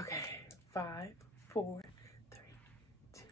Okay, 5, 4, 3, 2,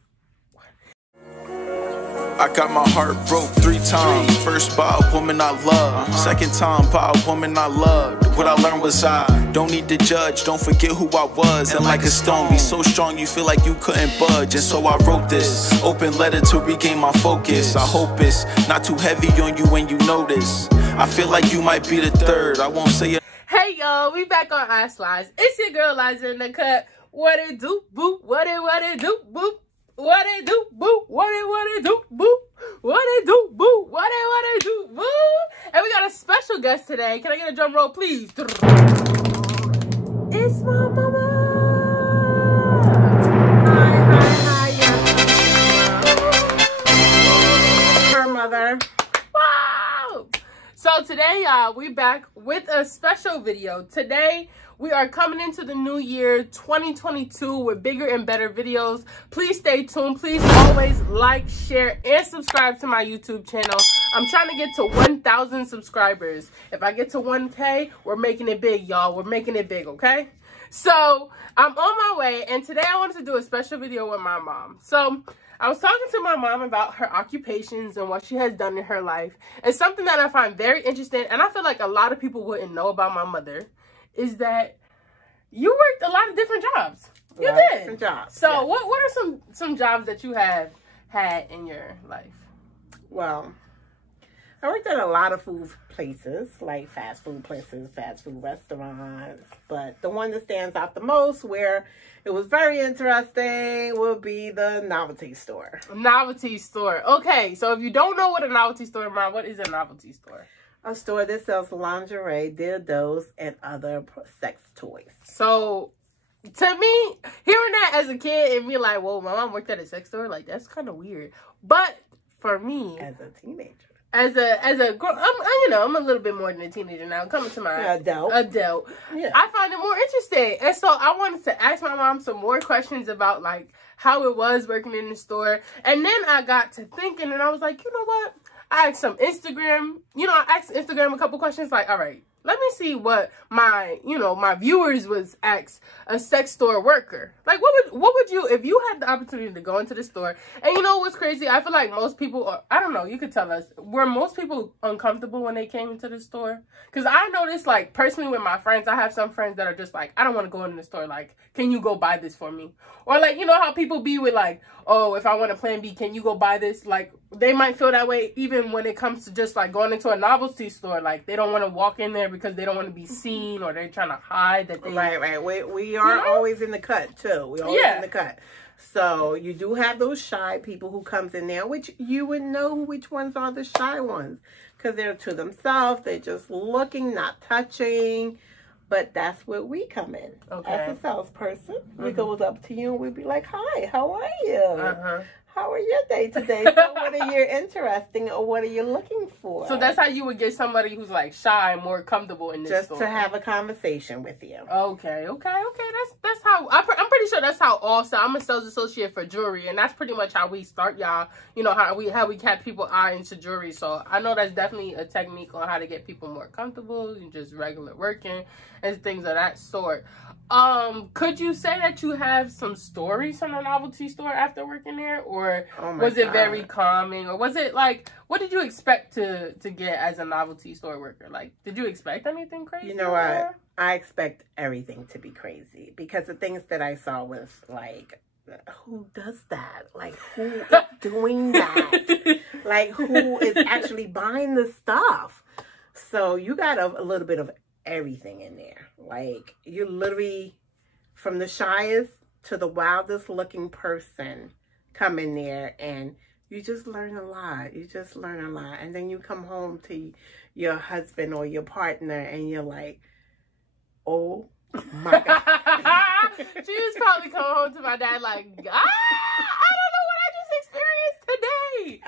1. I got my heart broke 3 times. First by a woman I love. Second time by a woman I loved. What I learned was I don't need to judge. Don't forget who I was. And like a stone, be so strong you feel like you couldn't budge. And so I wrote this open letter to regain my focus. I hope it's not too heavy on you when you notice. I feel like you might be the third. I won't say it. Hey y'all, we back on our slides. It's your girl Liza in the cut. What it do, boo? What it do, boo? What it do, boo? What it do, boo? What it do, boo? What it do, boo? And we got a special guest today. Can I get a drum roll, please? It's my mama. Hi, yeah. Her mother. Wow. So today, we back with a special video. Today, we are coming into the new year 2022 with bigger and better videos. Please stay tuned. Please always like, share, and subscribe to my YouTube channel. I'm trying to get to 1,000 subscribers. If I get to 1K, we're making it big, y'all. We're making it big, okay? So I'm on my way, and today I wanted to do a special video with my mom. So I was talking to my mom about her occupations and what she has done in her life. And something that I find very interesting, and I feel like a lot of people wouldn't know about my mother, is that you worked a lot of different jobs. You did. Different jobs. So yes. what are some jobs that you have had in your life? Well, I worked at a lot of food places, like fast food places, fast food restaurants. But the one that stands out the most, where it was very interesting, would be the Novelty Store. Novelty Store. Okay, so if you don't know what a Novelty Store is, what is a Novelty Store? A store that sells lingerie, dildos, and other sex toys. So, to me, hearing that as a kid and be like, "Whoa, my mom worked at a sex store," like that's kind of weird. But for me, as a teenager, as a girl, I'm a little bit more than a teenager now. Coming to my adult, yeah. I find it more interesting, and so I wanted to ask my mom some more questions about like how it was working in the store. And then I got to thinking, and I was like, you know what? I asked some Instagram, I asked Instagram a couple questions like, all right, let me see what my viewers was asked a sex store worker. Like, what would you, if you had the opportunity to go into the store, and you know what's crazy? I feel like most people, I don't know, you could tell us, were most people uncomfortable when they came into the store? Because I noticed, like, personally with my friends, I have some friends that are just like, I don't want to go into the store. Like, can you go buy this for me? Or like, you know how people be with like, oh, if I want a plan B, can you go buy this? Like, they might feel that way even when it comes to just like going into a novelty store. Like, they don't want to walk in there because they don't want to be seen, or they're trying to hide that they... Right. We are always in the cut, too. We always in the cut. So, you do have those shy people who comes in there, which you would know which ones are the shy ones. Because they're to themselves. They're just looking, not touching. But that's where we come in. Okay. As a salesperson, we goes up to you and we be like, hi, how are you? How are your day today? So what are you interesting, or what are you looking for? So that's how you would get somebody who's like shy more comfortable in this store. Just to have a conversation with you. Okay. That's how, I'm pretty sure that's how I'm a sales associate for jewelry, and that's pretty much how we start, y'all. You know, how we catch people eye into jewelry. So I know that's definitely a technique on how to get people more comfortable and just regular working and things of that sort. Could you say that you have some stories from the novelty store after working there, or was it very calming, or was it like, what did you expect to get as a novelty store worker? Like, did you expect anything crazy? You know what? I expect everything to be crazy, because the things that I saw was like, who does that? Like, who is doing that? Like, who is actually buying the stuff? So you got a little bit of everything in there. Like, you literally, from the shyest to the wildest looking person, come in there and you just learn a lot. And then you come home to your husband or your partner and you're like, oh my God. She was probably coming home to my dad like, I don't know what I just experienced today.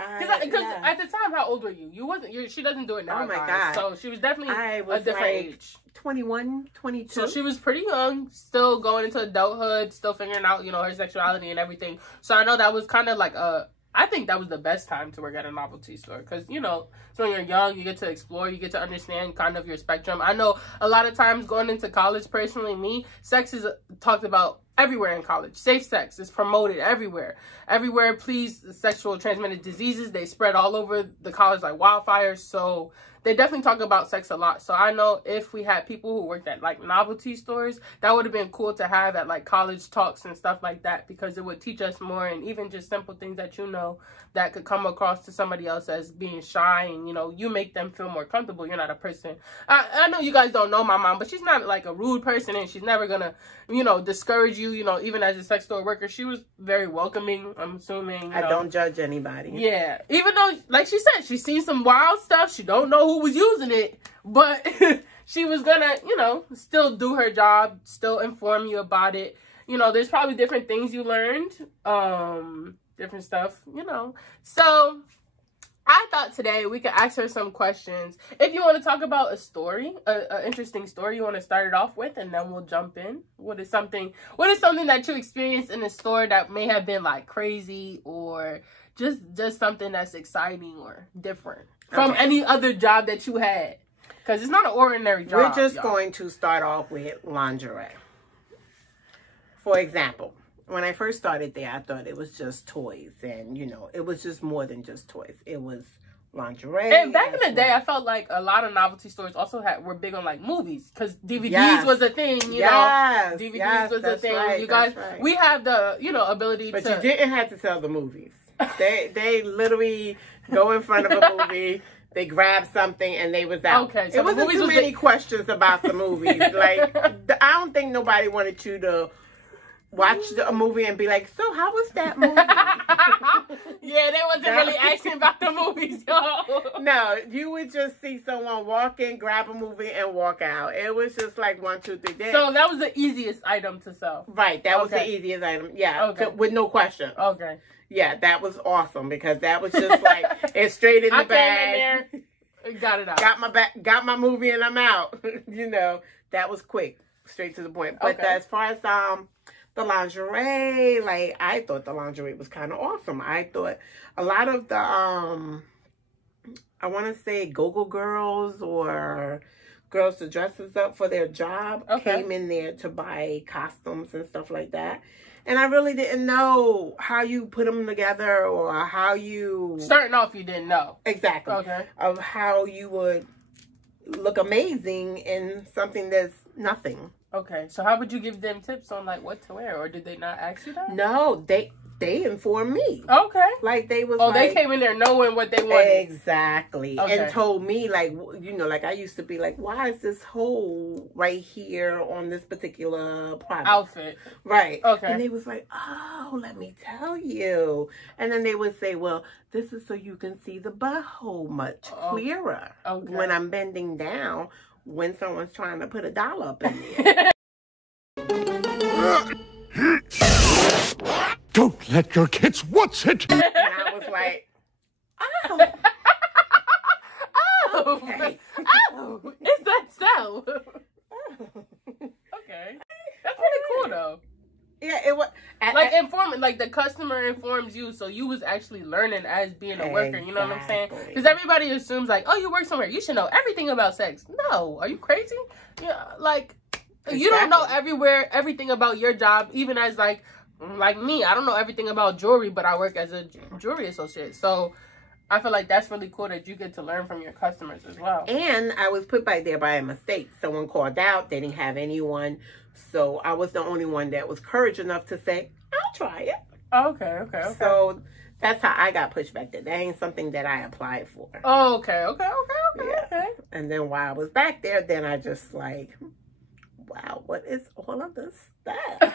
Because at the time, how old were you? She doesn't do it now. Oh my God. So she was definitely a different age. 21, 22. So she was pretty young, still going into adulthood, still figuring out, her sexuality and everything. So I know that was kind of like I I think that was the best time to work at a novelty store because, you know, so when you're young, you get to explore, you get to understand kind of your spectrum. I know a lot of times going into college, personally, sex is talked about everywhere in college. Safe sex is promoted everywhere. Everywhere, please, sexual transmitted diseases, they spread all over the college like wildfires. So they definitely talk about sex a lot. So I know if we had people who worked at like novelty stores, that would have been cool to have at like college talks and stuff like that, because it would teach us more, and even just simple things that, you know, that could come across to somebody else as being shy, and, you know, you make them feel more comfortable. You're not a person. I know you guys don't know my mom, but she's not like a rude person, and she's never gonna, you know, discourage you, you know, even as a sex store worker. She was very welcoming, I'm assuming. I don't judge anybody. Yeah. Even though, like she said, she's seen some wild stuff. She don't know who was using it, but she was gonna, you know, still do her job, still inform you about it. You know, there's probably different things you learned, different stuff, you know. So I thought today we could ask her some questions. If you want to talk about a story, an interesting story you want to start it off with, and then we'll jump in. What is something that you experienced in a store that may have been like crazy, or just something that's exciting or different from any other job that you had? Because it's not an ordinary job. We're just going to start off with lingerie. For example, when I first started there, I thought it was just toys, and, you know, it was just more than just toys. It was lingerie. And back in the day, I felt like a lot of novelty stores also were big on like movies, because DVDs was a thing, you know. DVDs was a thing. Right, you guys, we have the, you know, ability but you didn't have to sell the movies. They literally go in front of a movie. They grabbed something and they was out. Okay, so it wasn't too many questions about the movies. Like, I don't think nobody wanted you to watch a movie and be like, so how was that movie? Yeah, they wasn't really asking about the movies, yo. No, you would just see someone walk in, grab a movie, and walk out. It was just like 1, 2, 3 days. So that was the easiest item to sell. Right, that was the easiest item. Yeah, with no question. Okay. Yeah, that was awesome, because that was just like, it's straight in the bag. Came in there, got it out. Got my movie, and I'm out. You know, that was quick, straight to the point. But as far as the lingerie, like, I thought the lingerie was kind of awesome. I thought a lot of the, I want to say go-go girls or girls to dress up for their job came in there to buy costumes and stuff like that. And I really didn't know how you put them together, or how you... Starting off, you didn't know. Exactly. Okay. Of how you would look amazing in something that's nothing. Okay, so how would you give them tips on like what to wear, or did they not ask you that? No, they informed me. Okay. Like they was they came in there knowing what they wanted. Exactly. And told me, like, you know, like I used to be like, why is this hole right here on this particular product? Outfit. Right. Okay. And they was like, oh, let me tell you. And then they would say, well, this is so you can see the butthole much clearer when I'm bending down, when someone's trying to put a doll up in there. Don't let your kids watch it. And I was like, oh. Okay. Oh, is that so? Okay. That's pretty cool, though. Yeah, it was. Like, informing, like, the customer informs you, so you was actually learning as being a worker, you know what I'm saying? Because everybody assumes, like, oh, you work somewhere, you should know everything about sex. No, are you crazy? Yeah, like, you don't know everything about your job, even as, like me, I don't know everything about jewelry, but I work as a jewelry associate. So I feel like that's really cool that you get to learn from your customers as well. And I was put by there by a mistake. Someone called out. They didn't have anyone. So I was the only one that was courage enough to say, I'll try it. Okay. So that's how I got pushed back there. That ain't something that I applied for. Okay. And then while I was back there, then I just like, wow, what is all of this stuff?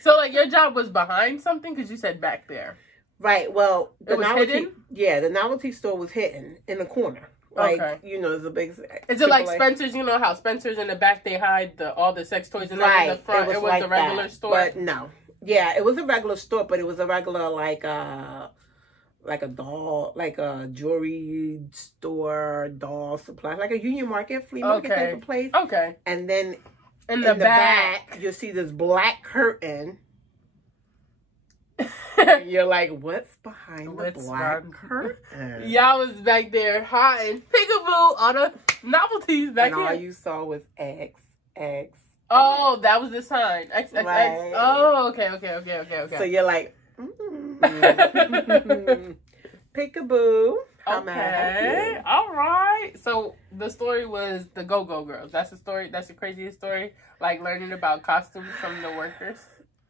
So, like, your job was behind something? Because you said back there. Right. Well, it was hidden? Yeah, the novelty store was hidden in the corner. Like, you know, there's a big... Is it like Spencer's? You know how Spencer's in the back, they hide all the sex toys, and then in the front, it was like the regular store? But no. Yeah, it was a regular store, but it was a regular, like a doll, like a jewelry store, doll supply, like a Union Market, flea market type of place. Okay. And then in the back, you'll see this black curtain. You're like, what's behind the black curtain? Y'all was back there hiding peekaboo on the novelties back and here. All you saw was X. Oh, that was the sign. X. Right. Oh, okay. So you're like, peekaboo. Okay. All right. So the story was the Go-Go Girls. That's the story. That's the craziest story. Like learning about costumes from the workers.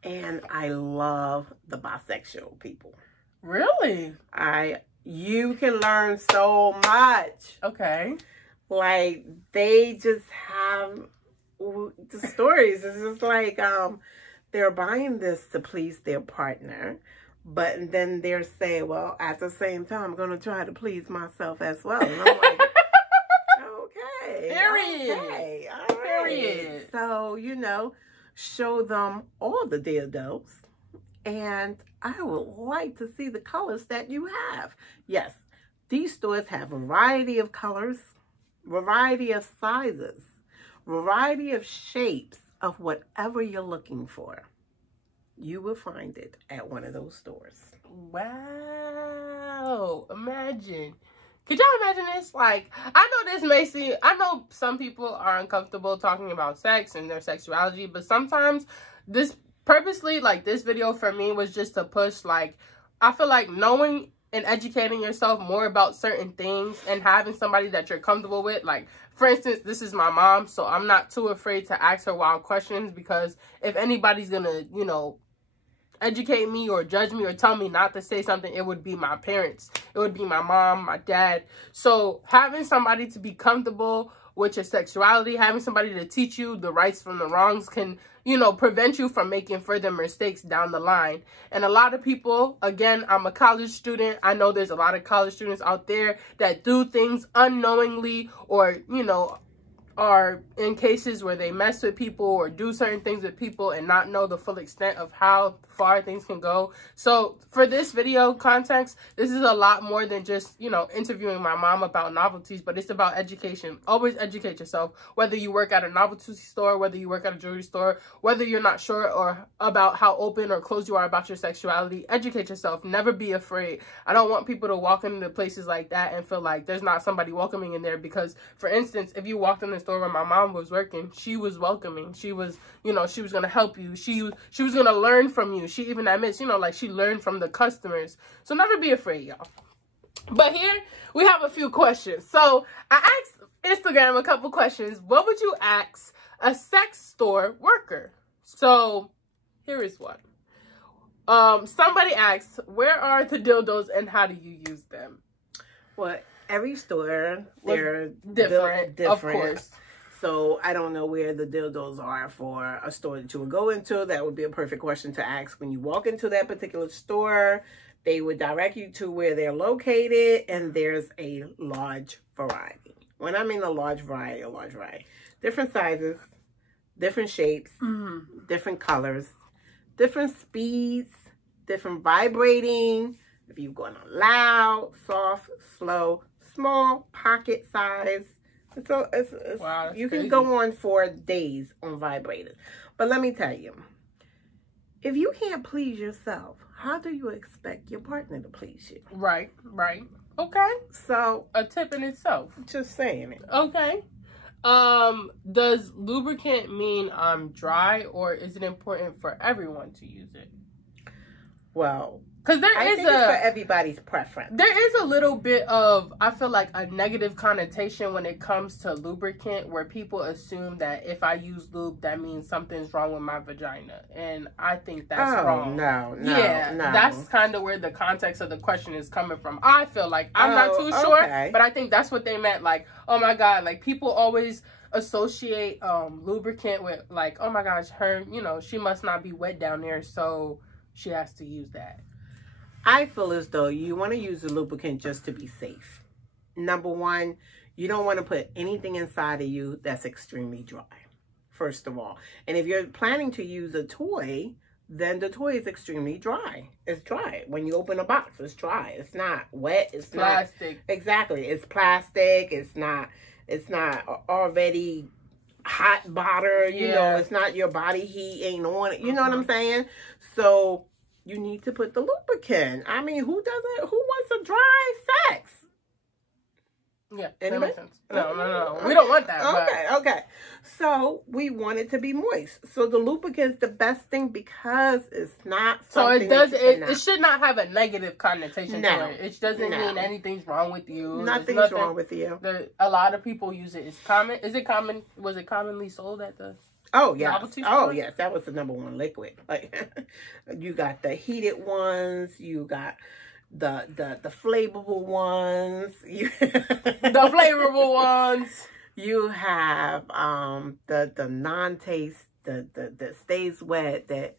And I love the bisexual people. Really? You can learn so much. Okay. Like they just have the stories. It's just like they're buying this to please their partner. But then they're saying, well, at the same time, I'm going to try to please myself as well. And I'm like, okay. Period. Okay. All right. Period. So, show them all the dildos. And I would like to see the colors that you have. Yes, these stores have a variety of colors, variety of sizes, variety of shapes of whatever you're looking for. You will find it at one of those stores. Wow. Imagine. Could y'all imagine this? Like, I know some people are uncomfortable talking about sex and their sexuality, but sometimes this video for me was just to push, like, I feel like knowing and educating yourself more about certain things and having somebody that you're comfortable with, like, for instance, this is my mom, so I'm not too afraid to ask her wild questions, because if anybody's gonna, educate me or judge me or tell me not to say something, it would be my parents. It would be my mom, my dad. So having somebody to be comfortable with your sexuality, having somebody to teach you the rights from the wrongs can, prevent you from making further mistakes down the line. And a lot of people, again, I'm a college student. I know there's a lot of college students out there that do things unknowingly or, are in cases where they mess with people or do certain things with people and not know the full extent of how far things can go. So for this video context, this is a lot more than just, interviewing my mom about novelties, but it's about education. Always educate yourself, whether you work at a novelty store, whether you work at a jewelry store, whether you're not sure or about how open or closed you are about your sexuality. Educate yourself. Never be afraid. I don't want people to walk into places like that and feel like there's not somebody welcoming in there, because, for instance, if you walked in the store where my mom was working, she was welcoming. She was, she was going to help you. She was going to learn from you. She even admits, she learned from the customers. So never be afraid, y'all. But here we have a few questions. So I asked Instagram a couple questions. What would you ask a sex store worker? So here is one. Somebody asked, where are the dildos and how do you use them? Well, every store, they're different, of course. So I don't know where the dildos are for a store that you would go into. That would be a perfect question to ask when you walk into that particular store. They would direct you to where they're located, and there's a large variety. When I mean a large variety. Different sizes, different shapes, different colors, different speeds, different vibrating. If you're going on loud, soft, slow, small, pocket size. So wow, you can go on for days on vibrators. But let me tell you, if you can't please yourself, how do you expect your partner to please you? Right. Okay. So a tip in itself. Just saying it. Okay. Does lubricant mean I'm dry, or is it important for everyone to use it? Well, because it's for everybody's preference. There is a little bit of, I feel like, a negative connotation when it comes to lubricant, where people assume that if I use lube, that means something's wrong with my vagina. And I think that's wrong. No. That's kind of where the context of the question is coming from. I feel like, I'm not too sure, but I think that's what they meant. Like, oh my God, like people always associate lubricant with, like, oh my gosh, her, she must not be wet down there, so she has to use that. I feel as though you want to use a lubricant just to be safe. Number one, you don't want to put anything inside of you that's extremely dry, first of all. And if you're planning to use a toy, then the toy is extremely dry. It's dry. When you open a box, it's dry. It's not wet. It's plastic. Exactly. It's plastic. It's not already hot butter. You know, it's not your body heat ain't on it. You know what I'm saying? So you need to put the lubricant. I mean, who wants a dry sex? Yeah, that makes sense. No. We don't want that. Okay. So we want it to be moist. So the lubricant's the best thing because it's not something. So it should not have a negative connotation to it. It doesn't mean anything's wrong with you. Nothing's wrong with you. A lot of people use it. It's common. Is it common? Was it commonly sold at the Novelty Store? Oh yes, that was the #1 liquid. Like you got the heated ones, you got the flavorful ones. The flavorful ones. You have the non-taste, the stays wet, that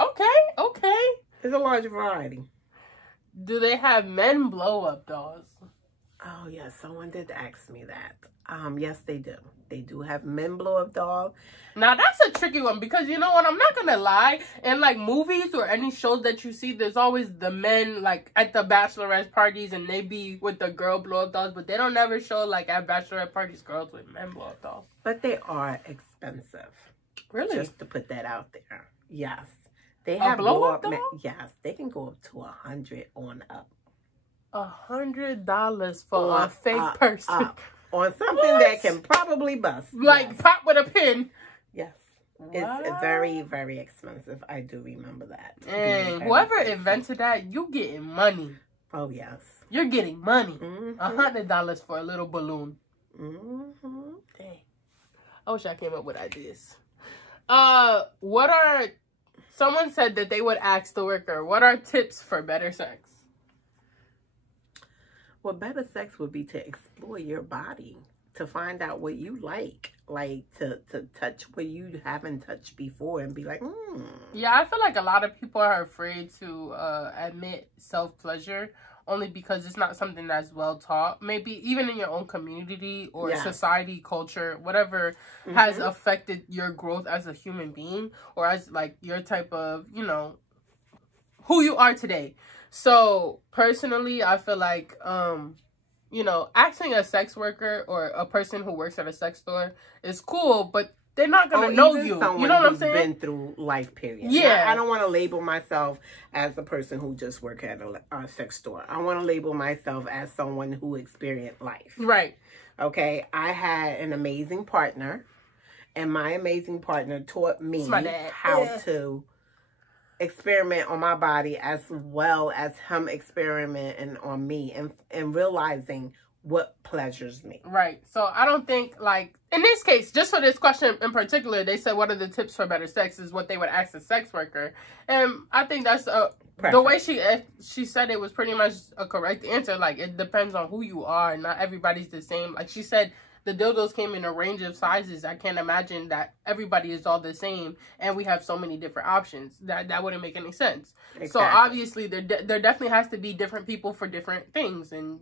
Okay. There's a large variety. Do they have men blow-up dolls? Oh yes, someone did ask me that. Yes, they do. They do have men blow-up dolls. Now that's a tricky one because you know what? I'm not gonna lie. In like movies or any shows that you see, there's always the men like at the bachelorette parties and they be with the girl blow-up dolls, but they don't ever show like at bachelorette parties girls with men blow-up dolls. But they are expensive. Really? Just to put that out there. Yes. They have blow-up doll? Yes, they can go up to $100 on up. $100 for a fake person. On something that can probably bust. Like pop with a pin. Yes. It's very, very expensive. I do remember that. And whoever invented that, you getting money. Oh, yes. You're getting money. $100 for a little balloon. Dang. I wish I came up with ideas. Someone said that they would ask the worker, what are tips for better sex? Well, better sex would be to explore your body, to find out what you like to touch what you haven't touched before and be like, Yeah, I feel like a lot of people are afraid to admit self-pleasure only because it's not something that's well taught. Maybe even in your own community or society, culture, whatever has affected your growth as a human being or as like your type of, who you are today. So personally, I feel like, asking a sex worker or a person who works at a sex store is cool, but they're not going to know you. You know what I'm saying? Been through life period. Yeah. I don't want to label myself as a person who just work at a sex store. I want to label myself as someone who experienced life. Right. Okay. I had an amazing partner, and my amazing partner taught me how to experiment on my body as well as him experimenting on me and realizing what pleasures me. Right. So I don't think, like, in this case, just for this question in particular, they said what are the tips for better sex is what they would ask a sex worker. And I think that's the way she said it was pretty much a correct answer. Like, it depends on who you are. Not everybody's the same. Like she said, the dildos came in a range of sizes. I can't imagine that everybody is all the same and we have so many different options. That wouldn't make any sense. Exactly. So obviously there definitely has to be different people for different things, and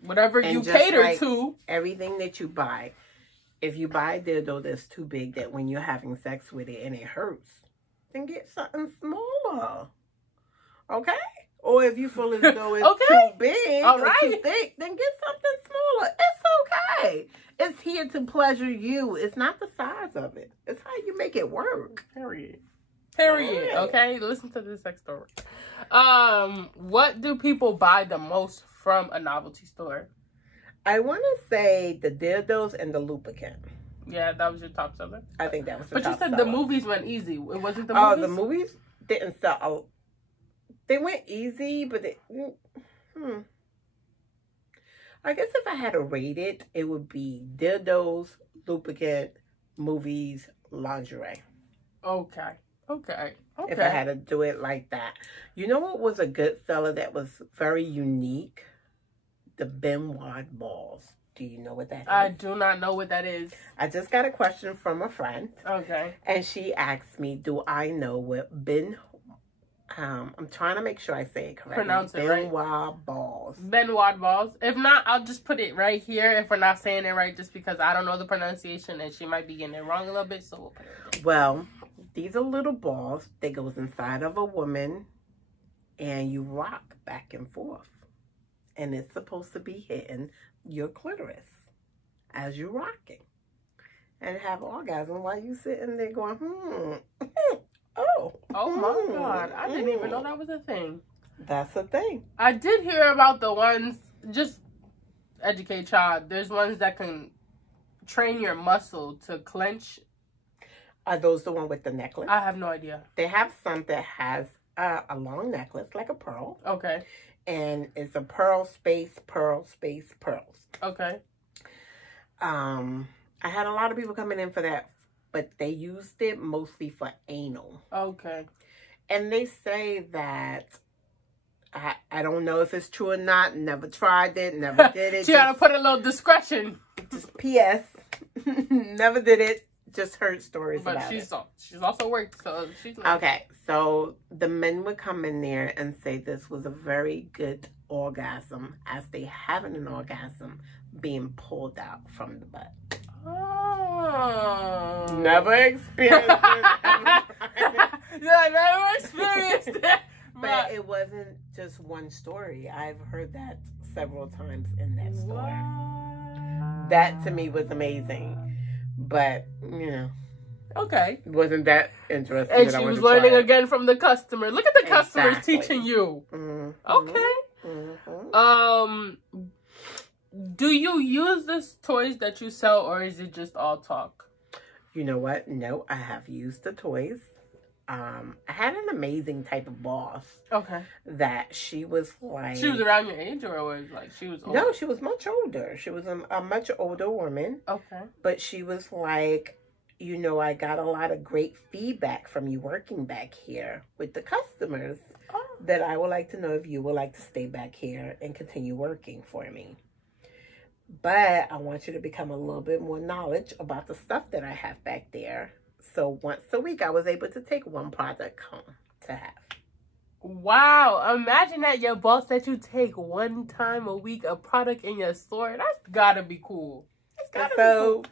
whatever you cater to. Everything that you buy, if you buy a dildo that's too big that when you're having sex with it and it hurts, then get something smaller. Okay? Or if you feel as though it's too big or too thick, then get something smaller. It's okay. It's here to pleasure you. It's not the size of it. It's how you make it work. Period. Okay? Listen to the sex story. What do people buy the most from a novelty store? I want to say the dildos and the lubricant. Yeah, that was your top seller? I think that was the top seller. But you said the movies went easy. It wasn't the movies? Oh, the movies didn't sell. They went easy, but I guess if I had to rate it, it would be dildos, lubricant, movies, lingerie. Okay. If I had to do it like that. You know what was a good seller that was very unique? The Benoit balls. Do you know what that is? I do not know what that is. I just got a question from a friend. Okay. And she asked me, do I know what I'm trying to make sure I say it correctly. Pronounce it right. Benoit balls. Benoit balls. If not, I'll just put it right here if we're not saying it right, just because I don't know the pronunciation and she might be getting it wrong a little bit. So we'll put it right. Well, these are little balls that goes inside of a woman and you rock back and forth. And it's supposed to be hitting your clitoris as you're rocking. And have orgasm while you sitting there going, oh. Oh my God. I didn't even know that was a thing. That's a thing. I did hear about the ones, just educate child. There's ones that can train your muscle to clench. Are those the one with the necklace? I have no idea. They have some that has a long necklace, like a pearl. Okay. And it's a pearl space, pearls. Okay. I had a lot of people coming in for that, but they used it mostly for anal. Okay. And they say that, I don't know if it's true or not, never tried it, never did it. She had to put a little discretion. Just P.S. Never did it. Just heard stories about it. But she's also worked, so she's like... Okay, so the men would come in there and say this was a very good orgasm as they having an orgasm being pulled out from the butt. Oh. Never experienced it. Yeah, never experienced it. But it wasn't just one story. I've heard that several times in that store. What? That to me was amazing. But, you know. Okay. It wasn't that interesting. And she was learning again from the customer. Look at the customers teaching you. Mm-hmm. Okay. Mm-hmm. Do you use the toys that you sell, or is it just all talk? You know what? No, I have used the toys. I had an amazing type of boss. Okay. That she was like... She was around your age, or was like she was older? No, she was much older. She was a much older woman. Okay. But she was like, you know, I got a lot of great feedback from you working back here with the customers that I would like to know if you would like to stay back here and continue working for me. But I want you to become a little bit more knowledge about the stuff that I have back there. So once a week, I was able to take one product home to have. Wow. Imagine that your boss let you take one time a week a product in your store. That's gotta be cool. It's gotta be cool.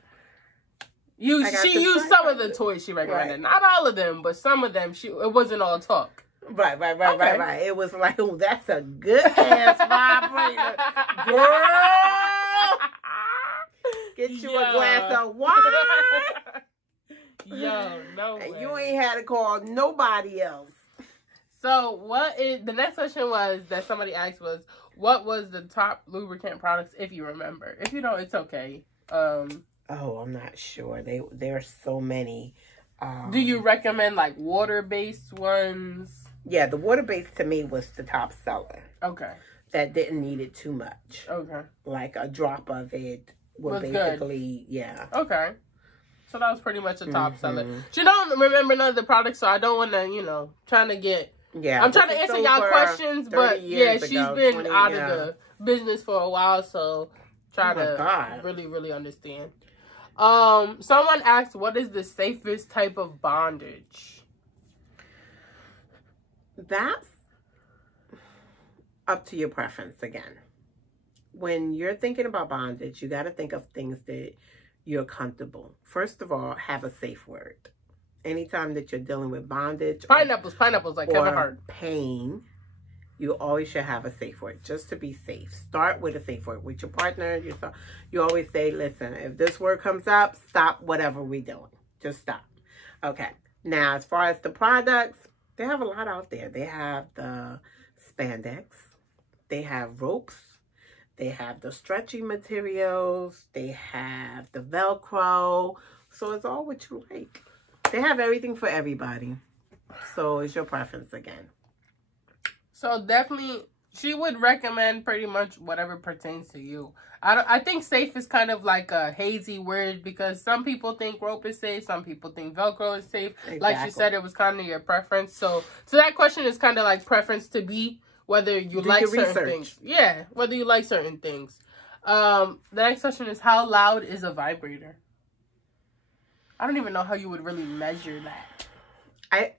She used some of the toys she recommended. Right. Not all of them, but some of them. It wasn't all talk. Right. It was like, oh, that's a good ass vibrator. Girl! Get you a glass of wine. Yo, no way. You ain't had to call nobody else. So the next question was that somebody asked was, what was the top lubricant products, if you remember? If you don't, it's okay. I'm not sure. There are so many. Do you recommend like water-based ones? Yeah, the water-based to me was the top seller. Okay. That didn't need it too much. Okay. Like a drop of it was basically, good. Yeah. Okay. So that was pretty much a top seller. She don't remember none of the products, so I don't want to, trying to get... Yeah. I'm trying to answer y'all questions, but yeah, she's been out of the business for a while, so try to really, really understand. Someone asked, what is the safest type of bondage? That's up to your preference again. When you're thinking about bondage, you got to think of things that you're comfortable. First of all, have a safe word. Anytime that you're dealing with bondage, pineapples like Kevin Hart, pain, you always should have a safe word just to be safe. Start with a safe word with your partner. You always say, listen, if this word comes up, stop whatever we're doing. Just stop. Okay. Now, as far as the products, they have a lot out there. They have the spandex. They have ropes. They have the stretchy materials. They have the Velcro. So it's all what you like. They have everything for everybody. So it's your preference again. So definitely, she would recommend pretty much whatever pertains to you. I think safe is kind of like a hazy word because some people think rope is safe. Some people think Velcro is safe. Exactly. Like she said, it was kind of your preference. So that question is kind of like preference to be. Whether you like certain things. Yeah, whether you like certain things. The next question is, how loud is a vibrator? I don't even know how you would really measure that.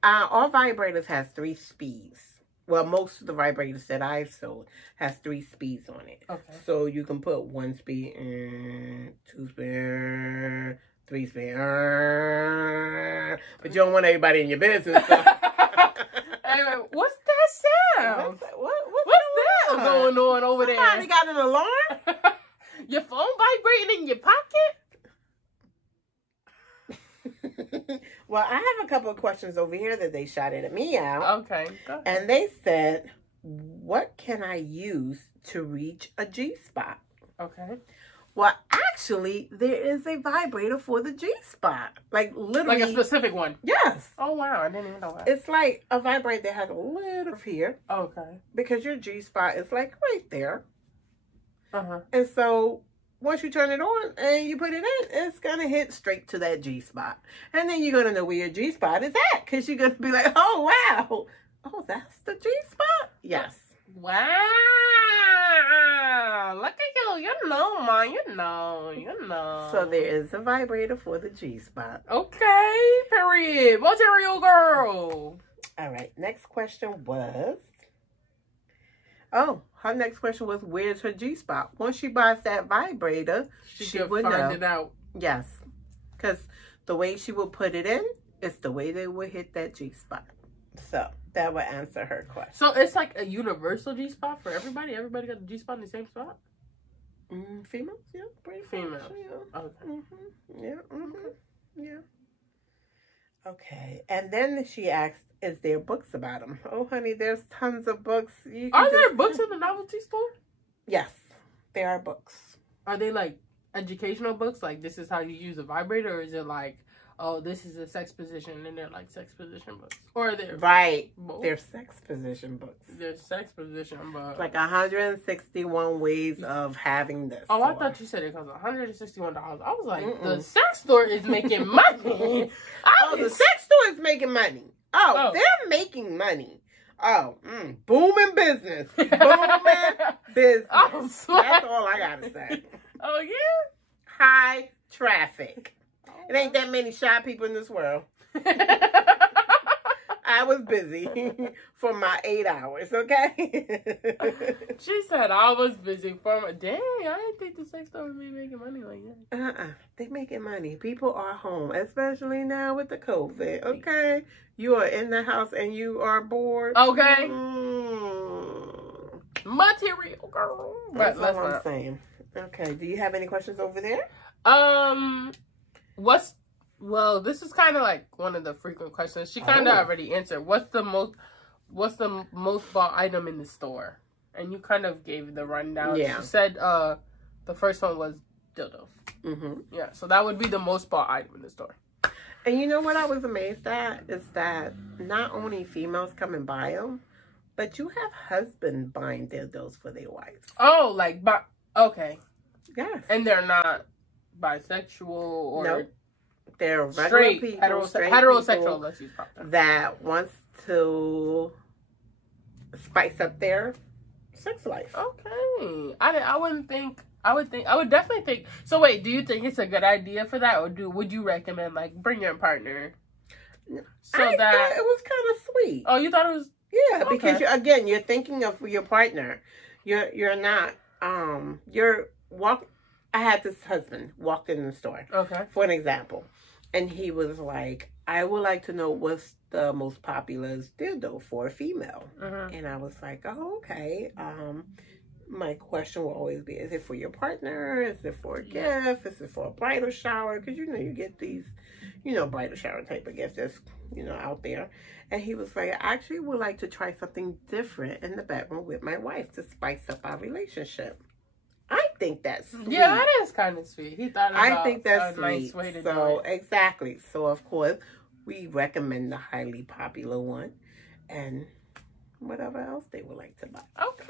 All vibrators has 3 speeds. Well, most of the vibrators that I've sold has 3 speeds on it. Okay. So you can put 1 speed, 2 speed, 3 speed. But you don't want everybody in your business. So. Anyway, what's that sound? What's that going on over there? Somebody got an alarm? Your phone vibrating in your pocket? Well, I have a couple of questions over here that they shouted at me out. Okay. Go ahead. And they said, what can I use to reach a G-spot? Okay. Well, actually, there is a vibrator for the G-spot. Like, literally. Like a specific one? Yes. Oh, wow. I didn't even know that. It's like a vibrator that has a little here. Okay. Because your G-spot is, like, right there. Uh-huh. And so, once you turn it on and you put it in, it's going to hit straight to that G-spot. And then you're going to know where your G-spot is at. Because you're going to be like, oh, wow. Oh, that's the G-spot? Yes. Wow. Look at you. You know, man. You know. So there is a vibrator for the G-spot. Okay. Period. Material girl. All right. Next question was... Oh, her next question was, where's her G-spot? Once she buys that vibrator, she would find it out. Yes. Because the way she would put it in is the way they would hit that G-spot. So, that would answer her question. So, it's like a universal G-spot for everybody? Everybody got the G-spot in the same spot? Females? Yeah. Pretty females. Yeah. Okay. Mm-hmm. Yeah. Mm-hmm. Yeah. Okay. And then she asked, is there books about them? Oh, honey, there's tons of books. Are there books in the Novelty Store? Yes, there are books. Are they like educational books? Like, this is how you use a vibrator? Or is it like, oh, this is a sex position, and they're like sex position books? Or are they right? Both? They're sex position books. They're sex position books. Like 161 ways of having this. Oh, I thought you said it cost $161. I was like, the sex store is making money. The sex store is making money. Oh, they're making money. Oh, booming business. Booming business. That's all I gotta say. Oh, yeah? High traffic. It ain't that many shy people in this world. I was busy for my 8 hours, okay? She said I was busy for my... Dang, I didn't think the sex store would be making money like that. They making money. People are home, especially now with the COVID, okay? You are in the house and you are bored. Okay. Material girl. That's what I'm saying. Okay, do you have any questions over there? Well, this is kind of like one of the frequent questions. She kind of already answered. What's the most bought item in the store? And you kind of gave the rundown. Yeah. She said the first one was dildos. Mm-hmm. Yeah, so that would be the most bought item in the store. And you know what I was amazed at is that not only females come and buy them, but you have husbands buying dildos for their wives. Oh, like okay. Yes. And they're not bisexual or... Nope. They're regular people, heterosexual, let's use proper. That wants to spice up their sex life. Okay. I would definitely think. So wait, do you think it's a good idea for that, or would you recommend like bring your partner? So I thought it was kind of sweet. Oh, you thought it was? Yeah, okay. Because you're thinking of your partner. You're not I had this husband walk in the store. Okay. For an example. And he was like, I would like to know what's the most popular dildo for a female. Mm-hmm. And I was like, oh, okay. My question will always be, is it for your partner? Is it for a gift? Is it for a bridal shower? Because, you get these, bridal shower type of gifts that's, out there. And he was like, I actually would like to try something different in the bedroom with my wife to spice up our relationship. I think that's sweet. Yeah, that is kind of sweet. He thought about I think that's a nice way to do it. Exactly. So, of course, we recommend the highly popular one and whatever else they would like to buy. Okay.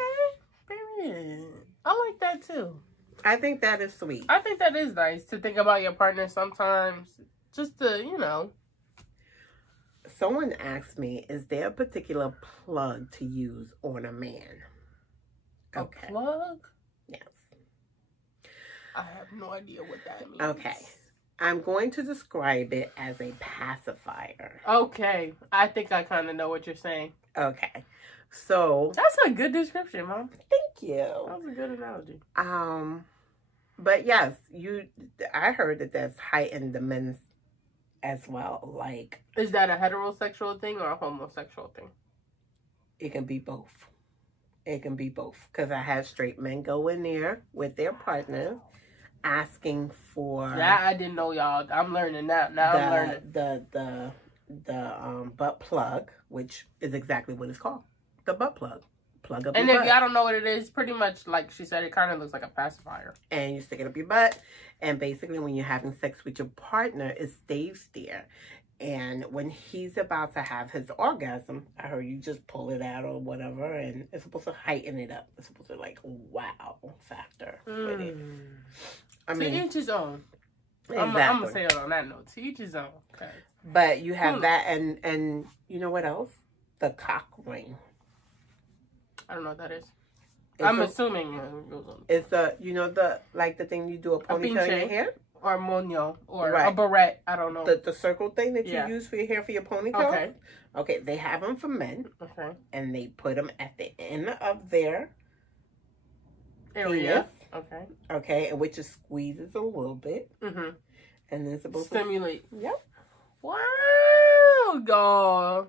Period. I like that, too. I think that is sweet. I think that is nice to think about your partner sometimes. Just to, Someone asked me, is there a particular plug to use on a man? Okay. A plug? Yes. I have no idea what that means. Okay. I'm going to describe it as a pacifier. Okay. I think I kind of know what you're saying. Okay. So. That's a good description, Mom. Thank you. That was a good analogy. But yes, I heard that that's heightened the men's as well. Like. Is that a heterosexual thing or a homosexual thing? It can be both. It can be both. Because I had straight men go in there with their partner. asking for. Yeah, I didn't know, y'all. I'm learning that now. I'm learning the butt plug, which is exactly what it's called, the butt plug. Plug up. And if y'all don't know what it is, pretty much like she said, it kind of looks like a pacifier. And you stick it up your butt, and basically when you're having sex with your partner, it stays there. And when he's about to have his orgasm, I heard you just pull it out or whatever, and it's supposed to heighten it up. It's supposed to like wow factor with it. I mean, to each his own. Exactly. I'm gonna say it on that note. To each his own. Okay. But you have that, and you know what else? The cock ring. I don't know what that is. I'm assuming it's the the thing you do a ponytail in your hair, or moño, or a barrette. I don't know the circle thing that you use for your hair for your ponytail. Okay. They have them for men. Okay, and they put them at the end of their area. Okay, and which just squeezes a little bit. And then it's supposed to stimulate. Yep. Wow, y'all.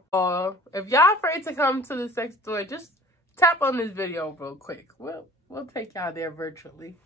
If y'all afraid to come to the sex store, just tap on this video real quick. We'll take y'all there virtually.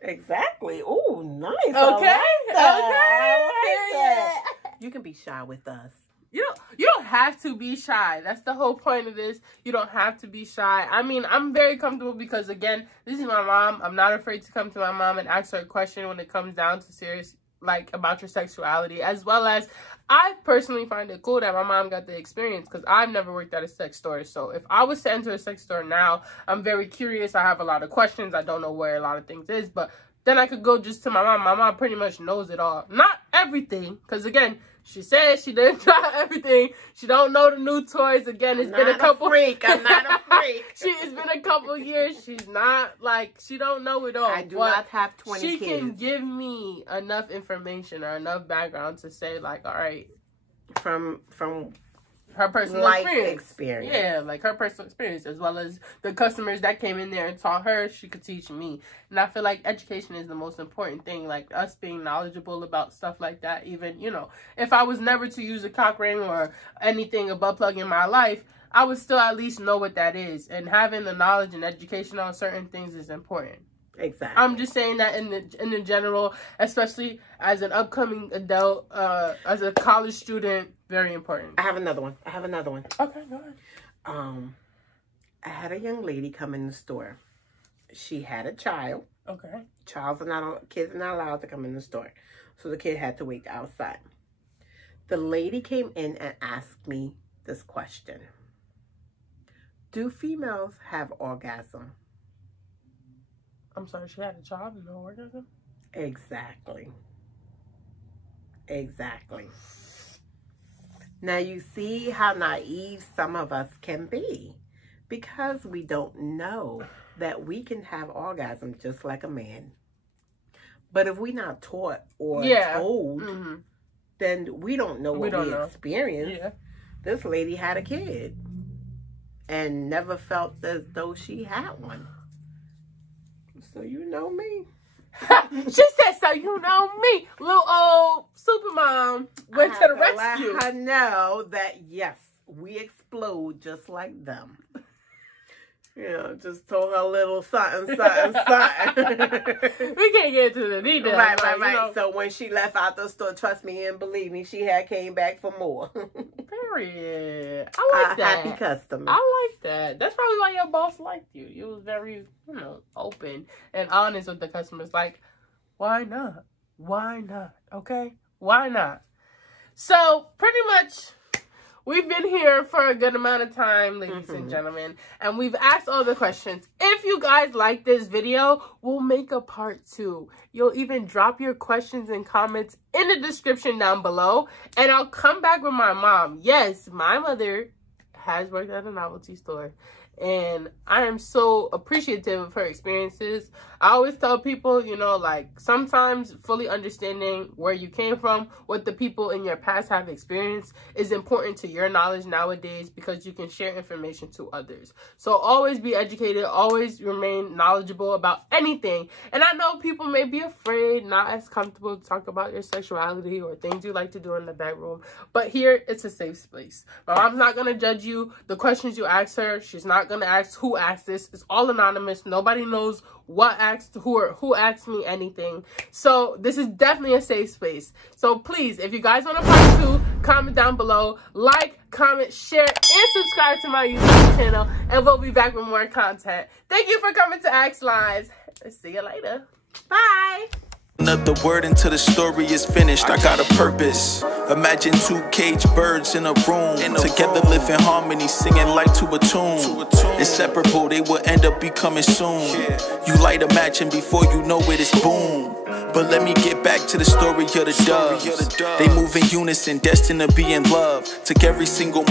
Exactly. Oh, nice. Okay. I like that. You can be shy with us. You don't have to be shy. That's the whole point of this. You don't have to be shy. I mean, I'm very comfortable because, again, this is my mom. I'm not afraid to come to my mom and ask her a question when it comes down to serious, like, about your sexuality, as well as I personally find it cool that my mom got the experience because I've never worked at a sex store. So if I was to enter a sex store now, I'm very curious. I have a lot of questions. I don't know where a lot of things is, but then I could go just to my mom. My mom pretty much knows it all. Not everything, because again, she said she didn't try everything. She don't know the new toys. Again, it's been a couple. I'm not a freak. It's been a couple years. She's not like, she don't know it all. I do not have 20 kids. She can give me enough information or enough background to say like, all right, from her personal life experience. Yeah, like her personal experience, as well as the customers that came in there and taught her, she could teach me. And I feel like education is the most important thing, like us being knowledgeable about stuff like that. Even, if I was never to use a cock ring or anything, a butt plug in my life, I would still at least know what that is. And having the knowledge and education on certain things is important. Exactly. I'm just saying that in the general, especially as an upcoming adult, as a college student, very important. I have another one. Okay, go ahead. I had a young lady come in the store. She had a child. Okay. Kids are not allowed to come in the store. So the kid had to wait outside. The lady came in and asked me this question. Do females have orgasm? I'm sorry, she had a child and no orgasm? Exactly. Now you see how naive some of us can be because we don't know that we can have orgasm just like a man. But if we're not taught or told, then we don't know what we experienced. Yeah. This lady had a kid and never felt as though she had one. So you know me. She said, so you know me. Little old supermom went to the rescue. Let her know that, yes, we explode just like them. Just told her a little something. We can't get into the details. Right. So when she left out the store, trust me and believe me, she had came back for more. Period. I like that. Happy customer. I like that. That's probably why your boss liked you. You was very, open and honest with the customers. Like, why not? Why not? Okay? Why not? So, pretty much, we've been here for a good amount of time, ladies and gentlemen, and we've asked all the questions. If you guys like this video, we'll make a part 2. You'll even drop your questions and comments in the description down below, and I'll come back with my mom. Yes, my mother has worked at a novelty store, and I am so appreciative of her experiences. I always tell people, like, sometimes fully understanding where you came from, what the people in your past have experienced, is important to your knowledge nowadays because you can share information to others. So always be educated, always remain knowledgeable about anything. And I know people may be afraid, not as comfortable to talk about your sexuality or things you like to do in the bedroom, but here it's a safe space. My mom's not going to judge you. The questions you ask her, she's not not gonna ask who asked this. It's all anonymous. Nobody knows what asked who or who asked me anything. So this is definitely a safe space. So please, if you guys want a part 2, comment down below, like, comment, share, and subscribe to my YouTube channel, and we'll be back with more content. Thank you for coming to Ask Lives. See you later. Bye. Another word until the story is finished. I got a purpose. Imagine 2 caged birds in a room, together live in harmony, singing like to a tune. Inseparable, they will end up becoming soon. You light a match and before you know it, it's boom. But let me get back to the story of the doves. They move in unison, destined to be in love. Took every single